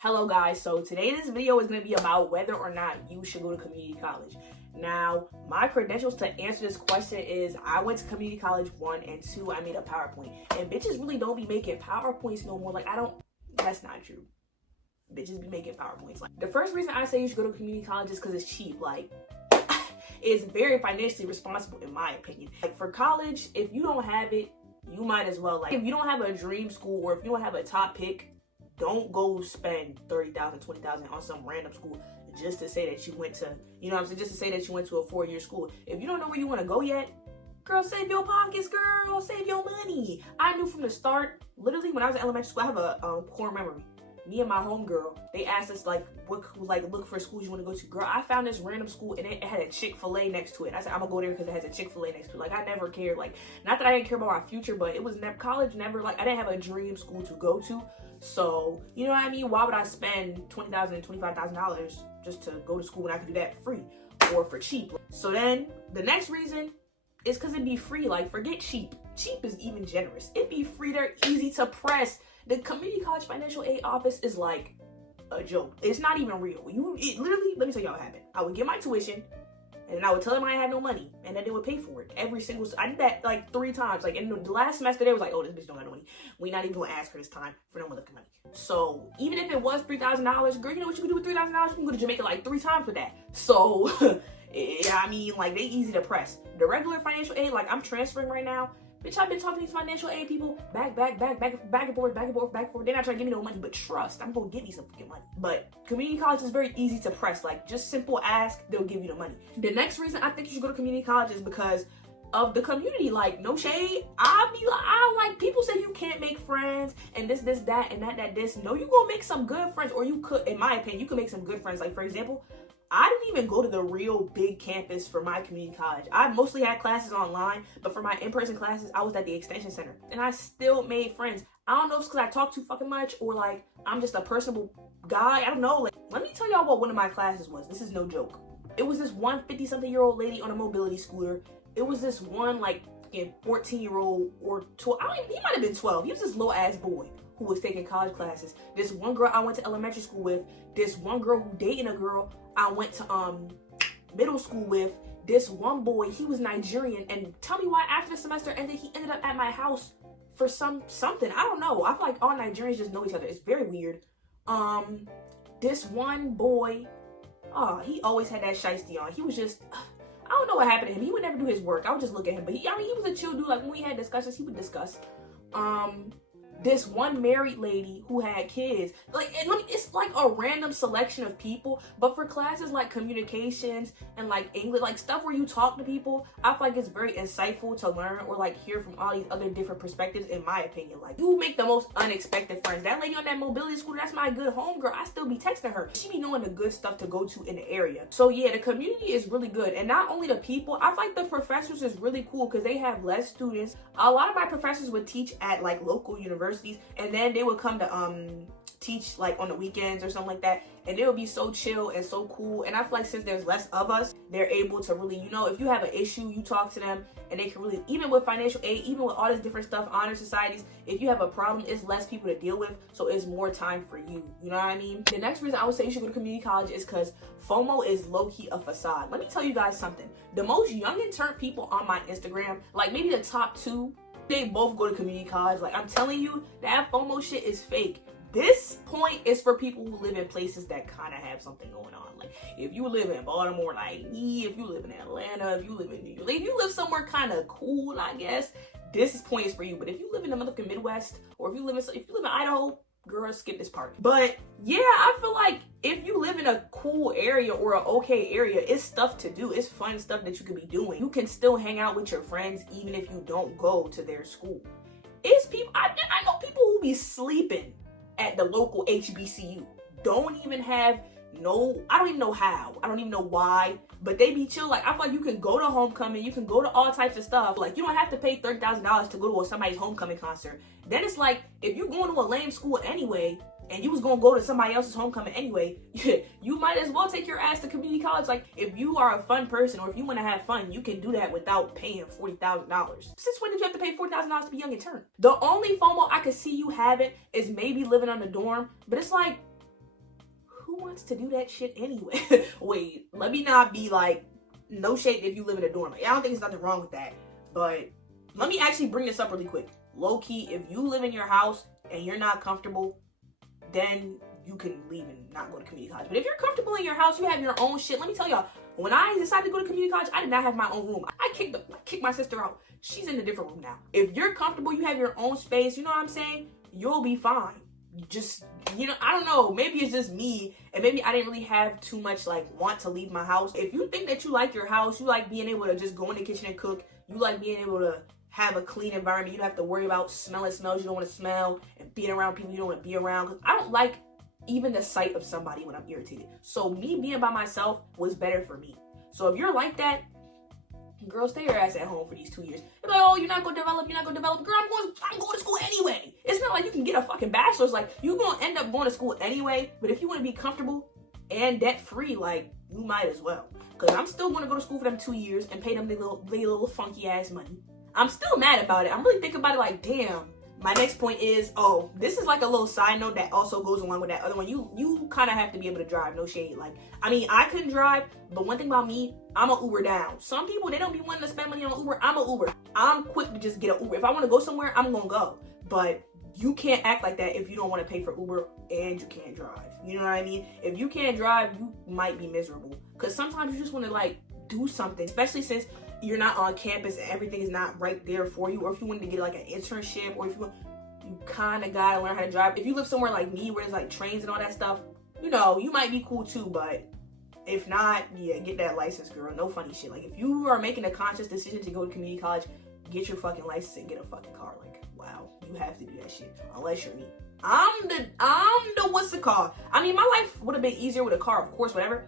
Hello guys, so today this video is going to be about whether or not you should go to community college. Now, my credentials to answer this question is I went to community college 1 and 2, I made a PowerPoint. And bitches really don't be making PowerPoints no more. That's not true. Bitches be making PowerPoints. Like, the first reason I say you should go to community college is because it's cheap. Like, it's very financially responsible in my opinion. Like, for college, if you don't have it, you might as well, like, if you don't have a dream school or if you don't have a top pick, don't go spend $30,000, $20,000 on some random school just to say that you went to, you know what I'm saying, just to say that you went to a 4-year school. If you don't know where you want to go yet, girl, save your pockets, girl, save your money. I knew from the start, literally when I was in elementary school, I have a core memory. Me and my homegirl, they asked us look for schools you want to go to. Girl, I found this random school and it had a Chick-fil-A next to it. I said, I'm gonna go there because it has a Chick-fil-A next to it. Like, I never cared. Like, not that I didn't care about my future, but it was college never, like, I didn't have a dream school to go to. So, you know what I mean? Why would I spend $20,000, $25,000 just to go to school when I could do that free or for cheap? So then the next reason is because it'd be free. Like, forget cheap. Cheap is even generous. It'd be free. They're easy to press. The community college financial aid office is like a joke. It's not even real. Literally, let me tell y'all what happened. I would get my tuition and then I would tell them I had no money and then they would pay for it every single. I did that like 3 times. Like, in the last semester, they was like, oh, this bitch don't have no money. We not even gonna ask her this time for no motherfucking money. So even if it was $3,000, girl, you know what you can do with $3,000? You can go to Jamaica like 3 times for that. So yeah, I mean, like, they easy to press. The regular financial aid, like, I'm transferring right now. Bitch, I've been talking to these financial aid people back and forth. They're not trying to give me no money, but trust, I'm gonna get me some fucking money. But community college is very easy to press. Like, just simple ask, they'll give you the money. The next reason I think you should go to community college is because of the community. Like, no shade. I like people say you can't make friends and this, that, and that, this. No, you gonna make some good friends, or you could, in my opinion, you could make some good friends. Like, for example, I didn't even go to the real big campus for my community college. I mostly had classes online, but for my in-person classes, I was at the extension center and I still made friends. I don't know if it's because I talk too fucking much or like I'm just a personable guy. I don't know. Like, let me tell y'all what one of my classes was. This is no joke. It was this one 50-something-year-old lady on a mobility scooter. It was this one like 14-year-old or 12. He might have been 12. He was this little ass boy who was taking college classes. This one girl I went to elementary school with. This one girl who dating a girl I went to middle school with. This one boy, he was Nigerian, and tell me why after the semester ended, he ended up at my house for something. I don't know. I feel like all Nigerians just know each other. It's very weird. This one boy, he always had that shiesty on. He was just, I don't know what happened to him. He would never do his work. I would just look at him. But he was a chill dude. Like, when we had discussions, he would discuss. This one married lady who had kids. Like, it's like a random selection of people. But for classes like communications and like English, like stuff where you talk to people, I feel like it's very insightful to learn or like hear from all these other different perspectives, in my opinion. Like, you make the most unexpected friends. That lady on that mobility scooter, that's my good homegirl. I still be texting her. She be knowing the good stuff to go to in the area. So yeah, the community is really good. And not only the people, I feel like the professors is really cool because they have less students. A lot of my professors would teach at like local universities, and then they would come to teach like on the weekends or something like that, and they would be so chill and so cool. And I feel like since there's less of us, they're able to really, you know, if you have an issue, you talk to them and they can really, even with financial aid, even with all this different stuff, honor societies, if you have a problem, it's less people to deal with, so it's more time for you. You know what I mean? The next reason I would say you should go to community college is because FOMO is low-key a facade. Let me tell you guys something. The most young and turned people on my Instagram, like maybe the top 2, they both go to community college. Like, I'm telling you, that FOMO shit is fake. This point is for people who live in places that kind of have something going on. Like, if you live in Baltimore like me, if you live in Atlanta, if you live in New York, if you live somewhere kind of cool, I guess, this point is for you. But if you live in the motherfucking Midwest, or if you live in Idaho, girl, skip this part. But yeah, I feel like if you live in a cool area or an okay area, it's stuff to do. It's fun stuff that you could be doing. You can still hang out with your friends even if you don't go to their school. It's people, I know people who be sleeping at the local HBCU. Don't even have I don't even know how. I don't even know why, but they be chill. Like, I feel like you can go to homecoming, you can go to all types of stuff. Like, you don't have to pay $30,000 to go to somebody's homecoming concert. Then it's like, if you're going to a lame school anyway, and you was gonna go to somebody else's homecoming anyway, you might as well take your ass to community college. Like, if you are a fun person or if you want to have fun, you can do that without paying $40,000. Since when did you have to pay $40,000 to be young and turned? The only FOMO I could see you having is maybe living on the dorm, but it's like, wants to do that shit anyway. Wait, let me not be like, no shade if you live in a dorm. Like, I don't think there's nothing wrong with that. But let me actually bring this up really quick. Low key, if you live in your house and you're not comfortable, then you can leave and not go to community college. But if you're comfortable in your house, you have your own shit. Let me tell y'all, when I decided to go to community college, I did not have my own room. I kicked my sister out. She's in a different room now. If you're comfortable, you have your own space, you know what I'm saying? You'll be fine. Just, I don't know, maybe it's just me, and maybe I didn't really have too much like want to leave my house. If you think that you like your house, you like being able to just go in the kitchen and cook, you like being able to have a clean environment, you don't have to worry about smelling smells you don't want to smell, and being around people you don't want to be around, because I don't like even the sight of somebody when I'm irritated. So me being by myself was better for me. So if you're like that, girl, stay your ass at home for these 2 years. They're like, oh, you're not gonna develop. Girl, I'm going to school anyway. It's not like you can get a fucking bachelor's. Like, you're gonna end up going to school anyway. But if you want to be comfortable and debt free, like, you might as well. Because I'm still going to go to school for them 2 years and pay them their little funky ass money. I'm still mad about it. I'm really thinking about it like, damn. My next point is, oh, this is like a little side note that also goes along with that other one. You kind of have to be able to drive, no shade. Like, I mean, I couldn't drive, but one thing about me, I'm an Uber down. Some people, they don't be wanting to spend money on Uber. I'm an Uber. I'm quick to just get an Uber. If I want to go somewhere, I'm going to go. But you can't act like that if you don't want to pay for Uber and you can't drive. You know what I mean? If you can't drive, you might be miserable. Because sometimes you just want to, like, do something, especially since you're not on campus and everything is not right there for you, or if you wanted to get like an internship, or if you kind of gotta learn how to drive. If you live somewhere like me where there's like trains and all that stuff, you might be cool too. But if not, yeah, get that license, girl. No funny shit. Like, if you are making a conscious decision to go to community college, get your fucking license and get a fucking car. Like, wow, you have to do that shit unless you're me. I'm the what's it called? I mean, my life would have been easier with a car, of course, whatever.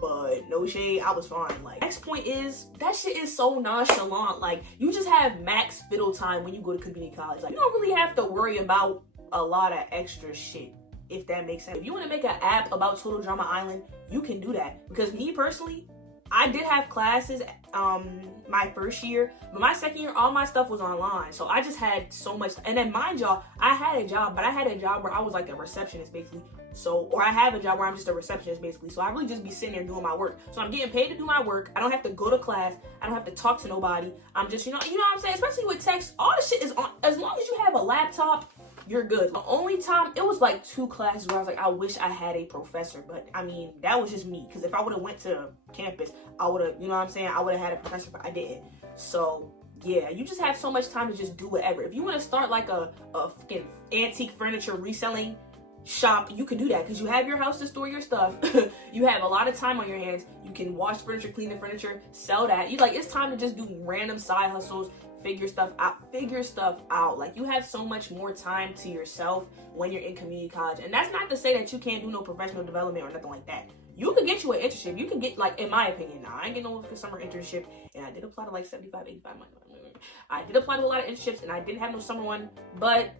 But no shade, I was fine. Like, next point is, that shit is so nonchalant. Like, you just have max fiddle time when you go to community college. Like, you don't really have to worry about a lot of extra shit, if that makes sense. If you want to make an app about Total Drama Island, you can do that. Because me personally, I did have classes my first year, but my second year, all my stuff was online. So I just had so much. And then mind y'all, I had a job, but I had a job where I was like a receptionist basically. So, or I have a job where I'm just a receptionist basically. So I really just be sitting there doing my work. So I'm getting paid to do my work. I don't have to go to class. I don't have to talk to nobody. I'm just, you know what I'm saying? Especially with text, all the shit is on. As long as you have a laptop, you're good. The only time, it was like 2 classes where I was like, I wish I had a professor. But I mean, that was just me. Because if I would have went to campus, I would have, you know what I'm saying? I would have had a professor, but I didn't. So yeah, you just have so much time to just do whatever. If you want to start like a fucking antique furniture reselling shop, you can do that because you have your house to store your stuff. You have a lot of time on your hands. You can wash furniture, clean the furniture, sell that. It's time to just do random side hustles, figure stuff out. Like, you have so much more time to yourself when you're in community college. And that's not to say that you can't do no professional development or nothing like that. You can get you an internship. You can get, like, in my opinion, now I ain't getting no summer internship, and I did apply to like 75, 85 months. I did apply to a lot of internships, and I didn't have no summer one, but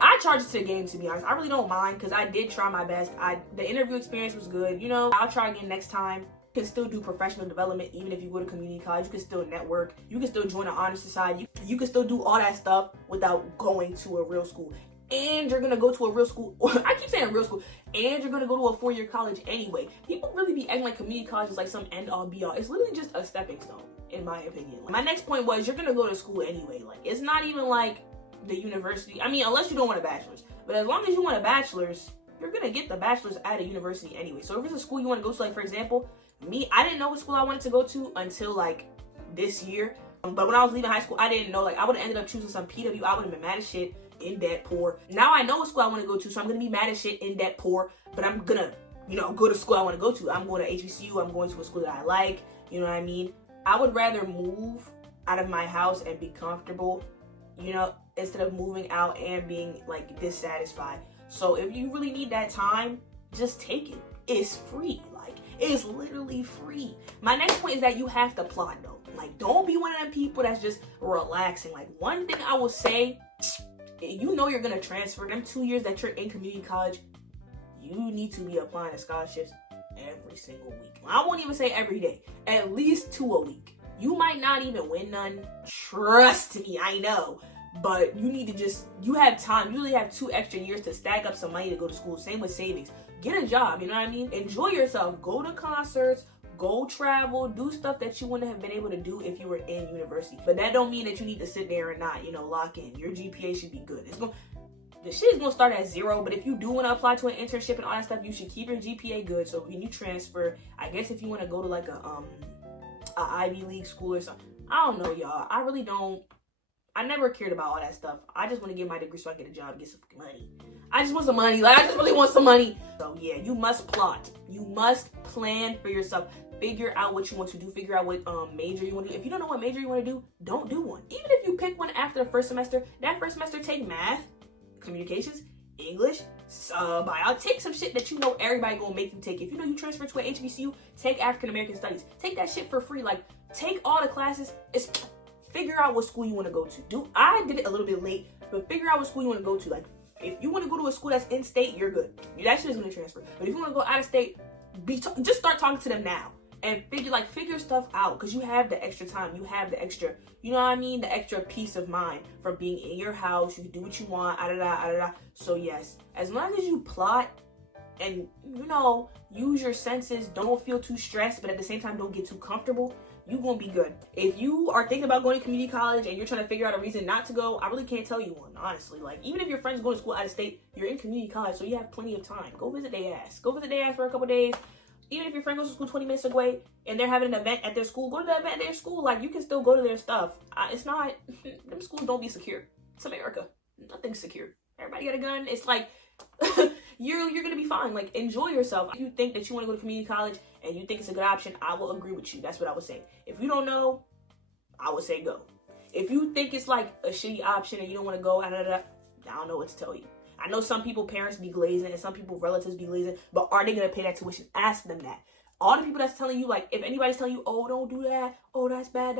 I charge it to the game, to be honest. I really don't mind because I did try my best. The interview experience was good. I'll try again next time. You can still do professional development even if you go to community college. You can still network. You can still join an honor society. You can still do all that stuff without going to a real school. And you're going to go to a real school. I keep saying real school. And you're going to go to a 4-year college anyway. People really be acting like community college is like some end-all be-all. It's literally just a stepping stone, in my opinion. My next point was, you're going to go to school anyway. Like, it's not even like the university. I mean, unless you don't want a bachelor's. But as long as you want a bachelor's, you're going to get the bachelor's at a university anyway. So if it's a school you want to go to, like, for example, me, I didn't know what school I wanted to go to until, like, this year. But when I was leaving high school, I didn't know. Like, I would have ended up choosing some PW. I would have been mad as shit, in debt, poor. Now I know what school I want to go to, so I'm going to be mad as shit, in debt, poor. But I'm going to, go to school I want to go to. I'm going to HBCU. I'm going to a school that I like. You know what I mean? I would rather move out of my house and be comfortable, instead of moving out and being, like, dissatisfied. So if you really need that time, just take it. It's free. Like, it's literally free. My next point is that you have to plot, though. Like, don't be one of them people that's just relaxing. Like, one thing I will say, you're going to transfer them 2 years that you're in community college, you need to be applying to scholarships every single week. I won't even say every day. At least 2 a week. You might not even win none. Trust me, I know. But you need to you have time. You really have 2 extra years to stack up some money to go to school. Same with savings. get a job, you know what I mean? Enjoy yourself. Go to concerts, go travel, do stuff that you wouldn't have been able to do if you were in university. But that don't mean that you need to sit there and not, lock in. Your GPA should be good. The shit is gonna start at 0, but if you do want to apply to an internship and all that stuff, you should keep your GPA good. So when you transfer, I guess if you want to go to like a Ivy League school or something, I don't know, y'all. I really don't. I never cared about all that stuff. I just want to get my degree so I can get a job and get some money. I just want some money. Like, I just really want some money. So yeah, you must plot. You must plan for yourself. Figure out what you want to do. Figure out what major you want to do. If you don't know what major you want to do, don't do one. Even if you pick one after the first semester, that first semester take math, communications, English, bio. Take some shit that you know everybody gonna make you take. If you know you transfer to an HBCU, take African American Studies. Take that shit for free. Like, take all the classes. Figure out what school you want to go to. I did it a little bit late, but figure out what school you want to go to. Like, if you want to go to a school that's in state, you're good. That shit is gonna transfer. But if you want to go out of state, just start talking to them now and figure stuff out, because you have the extra time. You have the extra, you know what I mean? The extra peace of mind from being in your house. You can do what you want. So yes, as long as you plot and use your senses, don't feel too stressed, but at the same time don't get too comfortable, you're gonna be good. If you are thinking about going to community college and you're trying to figure out a reason not to go, I really can't tell you one, honestly. Like, even if your friends go to school out of state, you're in community college, so you have plenty of time. Go visit their ass. Go visit their ass for a couple days. Even if your friend goes to school 20 minutes away and they're having an event at their school, go to the event at their school. Like, you can still go to their stuff. It's not, them schools don't be secure. It's America. Nothing's secure. Everybody got a gun. It's like, you're gonna be fine. Like, enjoy yourself. If you think that you want to go to community college and you think it's a good option, I will agree with you. That's what I would say. If you don't know, I would say go. If you think it's like a shitty option and you don't want to go, I don't know what to tell you. I know some people, parents be glazing, and some people, relatives be glazing, but are they gonna pay that tuition? Ask them that. All the people that's telling you, like, if anybody's telling you, oh, don't do that, oh, that's bad,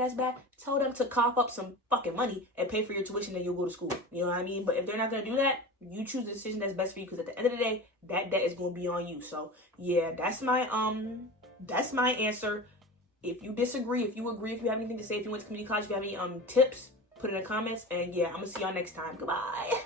tell them to cough up some fucking money and pay for your tuition, and you'll go to school. You know what I mean? But if they're not gonna do that, you choose the decision that's best for you, because at the end of the day, that debt is gonna be on you. So yeah, that's my answer. If you disagree, if you agree, if you have anything to say, if you went to community college, if you have any tips, put it in the comments. And yeah, I'm gonna see y'all next time. Goodbye.